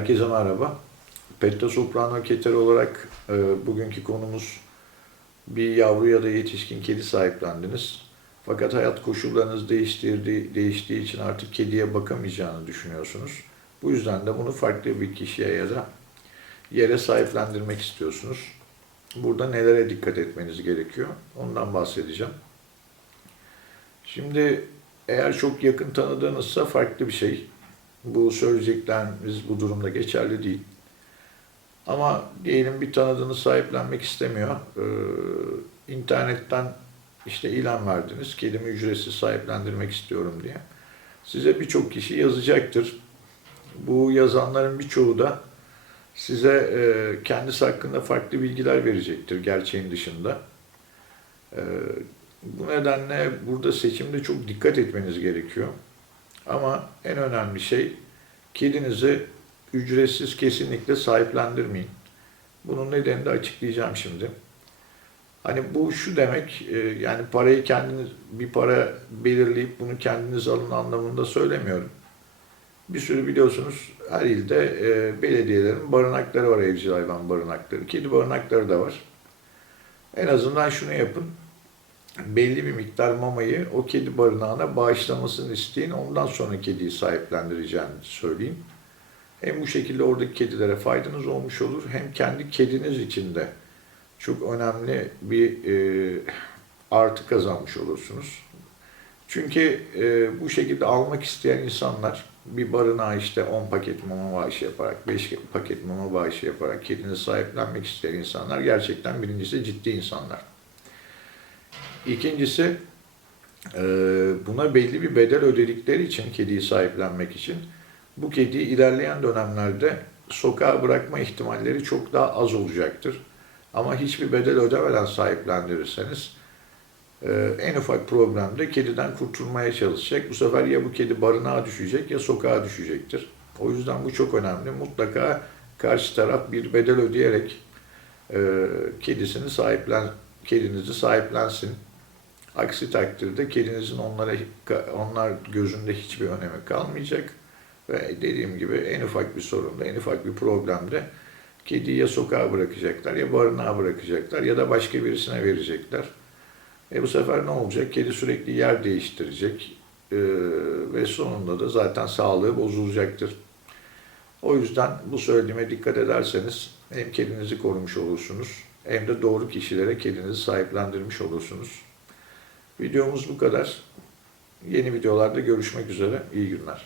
Herkese merhaba. Petta Soprano Keter olarak e, bugünkü konumuz bir yavru ya da yetişkin kedi sahiplendiniz. Fakat hayat koşullarınız değiştirdi, değiştiği için artık kediye bakamayacağını düşünüyorsunuz. Bu yüzden de bunu farklı bir kişiye ya da yere sahiplendirmek istiyorsunuz. Burada nelere dikkat etmeniz gerekiyor? Ondan bahsedeceğim. Şimdi eğer çok yakın tanıdığınızsa farklı bir şey. Bu söyleyeceklerimiz bu durumda geçerli değil. Ama diyelim bir tanıdığınız sahiplenmek istemiyor. Ee, internetten işte ilan verdiniz. Kedimi ücretsiz sahiplendirmek istiyorum diye. Size birçok kişi yazacaktır. Bu yazanların birçoğu da size e, kendisi hakkında farklı bilgiler verecektir gerçeğin dışında. E, bu nedenle burada seçimde çok dikkat etmeniz gerekiyor. Ama en önemli şey kedinizi ücretsiz kesinlikle sahiplendirmeyin. Bunun nedenini de açıklayacağım şimdi. Hani bu şu demek, e, yani parayı kendiniz, bir para belirleyip bunu kendiniz alın anlamında söylemiyorum. Bir sürü biliyorsunuz her ilde e, belediyelerin barınakları var, evcil hayvan barınakları. Kedi barınakları da var. En azından şunu yapın, belli bir miktar mamayı o kedi barınağına bağışlamasını isteyin. Ondan sonra kediyi sahiplendireceğini söyleyin. Hem bu şekilde oradaki kedilere faydanız olmuş olur hem kendi kediniz için de çok önemli bir e, artı kazanmış olursunuz. Çünkü e, bu şekilde almak isteyen insanlar bir barınağa işte 10 paket mama bağışı yaparak, 5 paket mama bağışı yaparak kedini sahiplenmek isteyen insanlar gerçekten birincisi ciddi insanlar. İkincisi e, buna belli bir bedel ödedikleri için kediyi sahiplenmek için bu kediyi ilerleyen dönemlerde sokağa bırakma ihtimalleri çok daha az olacaktır. Ama hiçbir bedel ödemeden sahiplendirirseniz e, en ufak problemde kediden kurtulmaya çalışacak. Bu sefer ya bu kedi barınağa düşecek ya sokağa düşecektir. O yüzden bu çok önemli. Mutlaka karşı taraf bir bedel ödeyerek e, kedisini sahiplen, kedinizi sahiplensin. Aksi takdirde kedinizin onlara onlar gözünde hiçbir önemi kalmayacak. Ve dediğim gibi en ufak bir sorunda, en ufak bir problemde kediyi ya sokağa bırakacaklar ya barınağa bırakacaklar ya da başka birisine verecekler. E bu sefer ne olacak? Kedi sürekli yer değiştirecek ee, ve sonunda da zaten sağlığı bozulacaktır. O yüzden bu söylediğime dikkat ederseniz hem kedinizi korumuş olursunuz hem de doğru kişilere kedinizi sahiplendirmiş olursunuz. Videomuz bu kadar. Yeni videolarda görüşmek üzere. İyi günler.